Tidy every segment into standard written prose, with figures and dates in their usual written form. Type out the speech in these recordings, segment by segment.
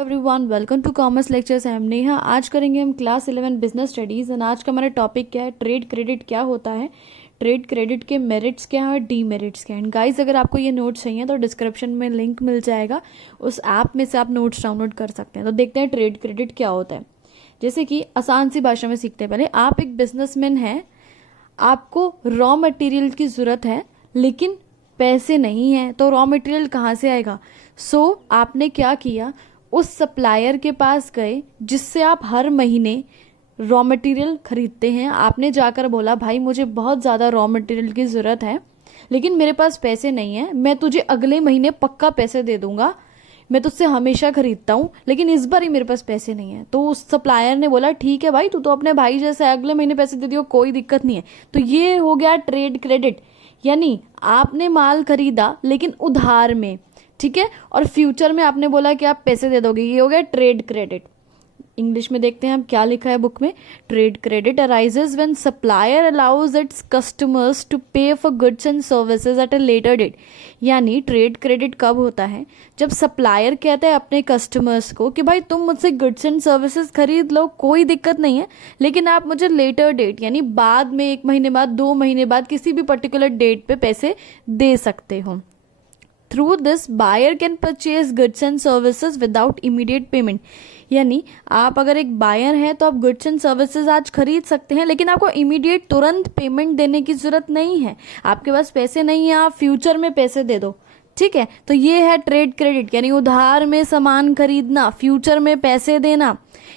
Everyone, welcome to commerce lectures. I am Neha. आज करेंगे हम क्लास 11 बिजनेस स्टडीज़ एंड आज का हमारा टॉपिक क्या है, ट्रेड क्रेडिट क्या होता है, ट्रेड क्रेडिट के मेरिट्स क्या हैं और डीमेरिट्स क्या हैं। गाइस, अगर आपको ये नोट्स चाहिए तो डिस्क्रिप्शन में लिंक मिल जाएगा, उस ऐप में से आप नोट्स डाउनलोड कर सकते हैं। तो देखते हैं ट्रेड क्रेडिट क्या होता है। जैसे कि आसान सी भाषा में सीखते हैं। पहले आप एक बिजनेसमैन हैं, आपको रॉ मटेरियल की ज़रूरत है लेकिन पैसे नहीं हैं, तो रॉ मटेरियल कहाँ से आएगा। सो आपने क्या किया, उस सप्लायर के पास गए जिससे आप हर महीने रॉ मटेरियल खरीदते हैं। आपने जाकर बोला, भाई मुझे बहुत ज़्यादा रॉ मटेरियल की ज़रूरत है लेकिन मेरे पास पैसे नहीं है, मैं तुझे अगले महीने पक्का पैसे दे दूंगा, मैं तुझसे हमेशा खरीदता हूँ लेकिन इस बार ही मेरे पास पैसे नहीं है। तो उस सप्लायर ने बोला, ठीक है भाई, तू तो अपने भाई जैसा है, अगले महीने पैसे दे दियो, कोई दिक्कत नहीं है। तो ये हो गया ट्रेड क्रेडिट, यानी आपने माल खरीदा लेकिन उधार में, ठीक है, और फ्यूचर में आपने बोला कि आप पैसे दे दोगे। ये हो गया ट्रेड क्रेडिट। इंग्लिश में देखते हैं हम क्या लिखा है बुक में। Trade credit arises when supplier allows its customers to pay for goods and services at a later date. यानी ट्रेड क्रेडिट कब होता है, जब सप्लायर कहता है अपने कस्टमर्स को कि भाई तुम मुझसे गुड्स एंड सर्विसेज खरीद लो, कोई दिक्कत नहीं है, लेकिन आप मुझे लेटर डेट यानी बाद में 1 महीने बाद, 2 महीने बाद, किसी भी पर्टिकुलर डेट पे पैसे दे सकते हो। Through this buyer can purchase goods and services without immediate payment. यानी आप अगर एक बायर हैं तो आप गुड्स एंड सर्विसेज आज खरीद सकते हैं लेकिन आपको इमीडिएट तुरंत पेमेंट देने की जरूरत नहीं है। आपके पास पैसे नहीं है, आप फ्यूचर में पैसे दे दो, ठीक है। तो ये है ट्रेड क्रेडिट, यानी उधार में सामान खरीदना, फ्यूचर में पैसे देना।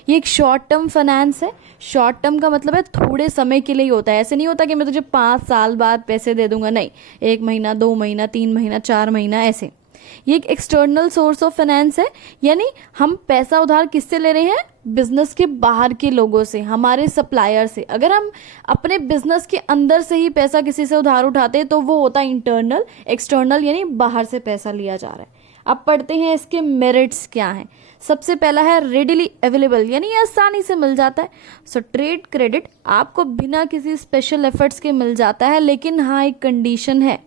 ये एक शॉर्ट टर्म फाइनेंस है। शॉर्ट टर्म का मतलब है थोड़े समय के लिए ही होता है। ऐसे नहीं होता कि मैं तुझे 5 साल बाद पैसे दे दूंगा, नहीं, 1 महीना, 2 महीना, 3 महीना, 4 महीना, ऐसे। ये एक एक्सटर्नल सोर्स ऑफ फाइनेंस है, यानी हम पैसा उधार किससे ले रहे हैं, बिजनेस के बाहर के लोगों से, हमारे सप्लायर से। अगर हम अपने बिजनेस के अंदर से ही पैसा किसी से उधार उठाते हैं तो वो होता है इंटरनल। एक्सटर्नल यानी बाहर से पैसा लिया जा रहा है। अब पढ़ते हैं इसके मेरिट्स क्या हैं। सबसे पहला है रेडिली अवेलेबल, यानी ये आसानी से मिल जाता है। सो ट्रेड क्रेडिट आपको बिना किसी स्पेशल एफर्ट्स के मिल जाता है, लेकिन हाँ एक कंडीशन है,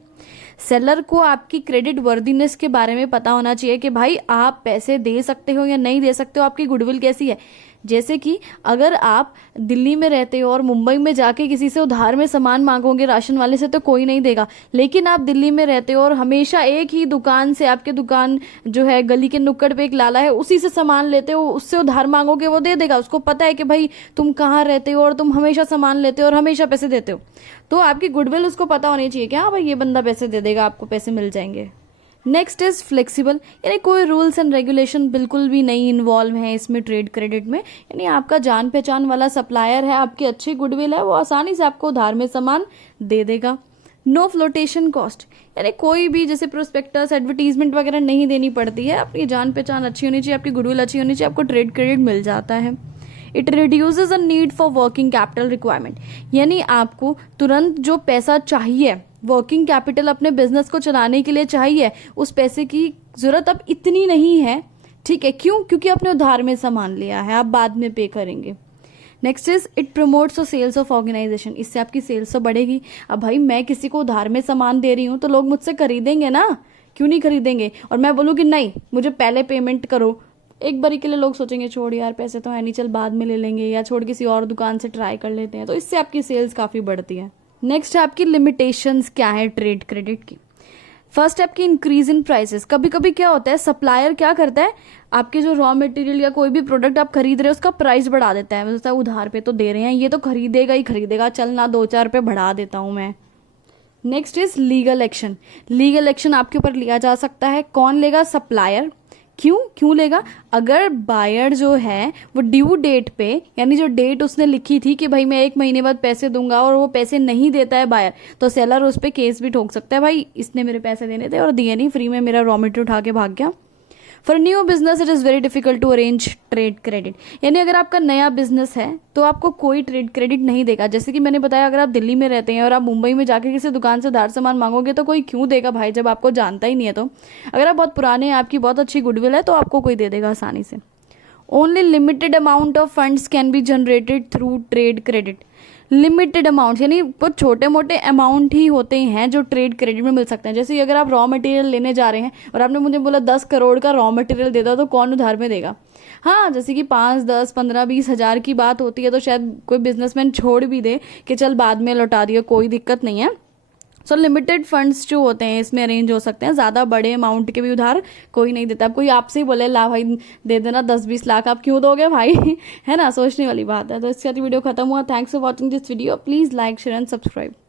सेलर को आपकी क्रेडिट वर्दीनेस के बारे में पता होना चाहिए कि भाई आप पैसे दे सकते हो या नहीं दे सकते हो, आपकी गुडविल कैसी है। जैसे कि अगर आप दिल्ली में रहते हो और मुंबई में जाके किसी से उधार में सामान मांगोगे राशन वाले से, तो कोई नहीं देगा। लेकिन आप दिल्ली में रहते हो और हमेशा एक ही दुकान से, आपके दुकान जो है गली के नुक्कड़ पे एक लाला है, उसी से सामान लेते हो, उससे उधार मांगोगे, वो दे देगा। उसको पता है कि भाई तुम कहाँ रहते हो और तुम हमेशा सामान लेते हो और हमेशा पैसे देते हो, तो आपकी गुडविल उसको पता होनी चाहिए कि हाँ भाई ये बंदा पैसे दे देगा, आपको पैसे मिल जाएंगे। नेक्स्ट इज फ्लेक्सिबल, यानी कोई रूल्स एंड रेगुलेशन बिल्कुल भी नहीं इन्वॉल्व है इसमें ट्रेड क्रेडिट में। यानी आपका जान पहचान वाला सप्लायर है, आपकी अच्छी गुडविल है, वो आसानी से आपको उधार में सामान दे देगा। नो फ्लोटेशन कॉस्ट, यानी कोई भी जैसे प्रोस्पेक्टस, एडवर्टीजमेंट वगैरह नहीं देनी पड़ती है। अपनी जान पहचान अच्छी होनी चाहिए, आपकी गुडविल अच्छी होनी चाहिए, आपको ट्रेड क्रेडिट मिल जाता है। It reduces a need for working capital requirement, यानी आपको तुरंत जो पैसा चाहिए, वर्किंग कैपिटल अपने बिजनेस को चलाने के लिए चाहिए, उस पैसे की जरूरत अब इतनी नहीं है, ठीक है। क्यों? क्योंकि आपने उधार में सामान लिया है, आप बाद में पे करेंगे। Next is it promotes sales of organization, इससे आपकी सेल्स तो बढ़ेगी। अब भाई मैं किसी को उधार में सामान दे रही हूँ तो लोग मुझसे खरीदेंगे ना, क्यों नहीं खरीदेंगे। और मैं बोलूँ कि नहीं मुझे पहले पेमेंट करो, एक बारी के लिए लोग सोचेंगे छोड़ यार पैसे तो है नहीं, चल बाद में ले लेंगे, या छोड़ किसी और दुकान से ट्राई कर लेते हैं। तो इससे आपकी सेल्स काफ़ी बढ़ती है। नेक्स्ट है आपकी लिमिटेशंस क्या है ट्रेड क्रेडिट की। फर्स्ट है आपकी इंक्रीज इन प्राइसेस। कभी कभी क्या होता है, सप्लायर क्या करता है, आपके जो रॉ मटेरियल या कोई भी प्रोडक्ट आप खरीद रहे हो उसका प्राइस बढ़ा देता है। सोचता है उधार पे तो दे रहे हैं, ये तो खरीदेगा ही खरीदेगा, चल ना 2-4 रुपये बढ़ा देता हूँ मैं। Next is legal action. Legal action आपके ऊपर लिया जा सकता है। कौन लेगा? सप्लायर। क्यों लेगा? अगर बायर जो है वो ड्यू डेट पे, यानी जो डेट उसने लिखी थी कि भाई मैं 1 महीने बाद पैसे दूंगा, और वो पैसे नहीं देता है बायर, तो सेलर उस पर केस भी ठोक सकता है, भाई इसने मेरे पैसे देने थे और दिए नहीं, फ्री में मेरा रॉ मटेरियल उठा के भाग गया। For new business it is very difficult to arrange trade credit, यानी अगर आपका नया बिजनेस है तो आपको कोई ट्रेड क्रेडिट नहीं देगा। जैसे कि मैंने बताया, अगर आप दिल्ली में रहते हैं और आप मुंबई में जाके किसी दुकान से उधार सामान मांगोगे तो कोई क्यों देगा भाई, जब आपको जानता ही नहीं है। तो अगर आप बहुत पुराने हैं, आपकी बहुत अच्छी गुडविल है, तो आपको कोई दे देगा आसानी से। Only limited amount of funds can be generated through trade credit, limited amount, यानी बहुत छोटे मोटे अमाउंट ही होते हैं जो ट्रेड क्रेडिट में मिल सकते हैं। जैसे अगर आप रॉ मटेरियल लेने जा रहे हैं और आपने मुझे बोला 10 करोड़ का रॉ मटेरियल दे दो, तो कौन उधार में देगा? हाँ, जैसे कि 5, 10, 15, 20 हज़ार की बात होती है तो शायद कोई बिजनेसमैन छोड़ भी दे कि चल बाद में लौटा दिया, कोई दिक्कत नहीं है। सो लिमिटेड फंड्स जो होते हैं इसमें अरेंज हो सकते हैं, ज़्यादा बड़े अमाउंट के भी उधार कोई नहीं देता। अब कोई आपसे ही बोले ला भाई दे देना 10-20 लाख, आप क्यों दोगे भाई? है ना, सोचने वाली बात है। तो इसके साथ वीडियो खत्म हुआ। Thanks for watching this video. Please like, share and subscribe.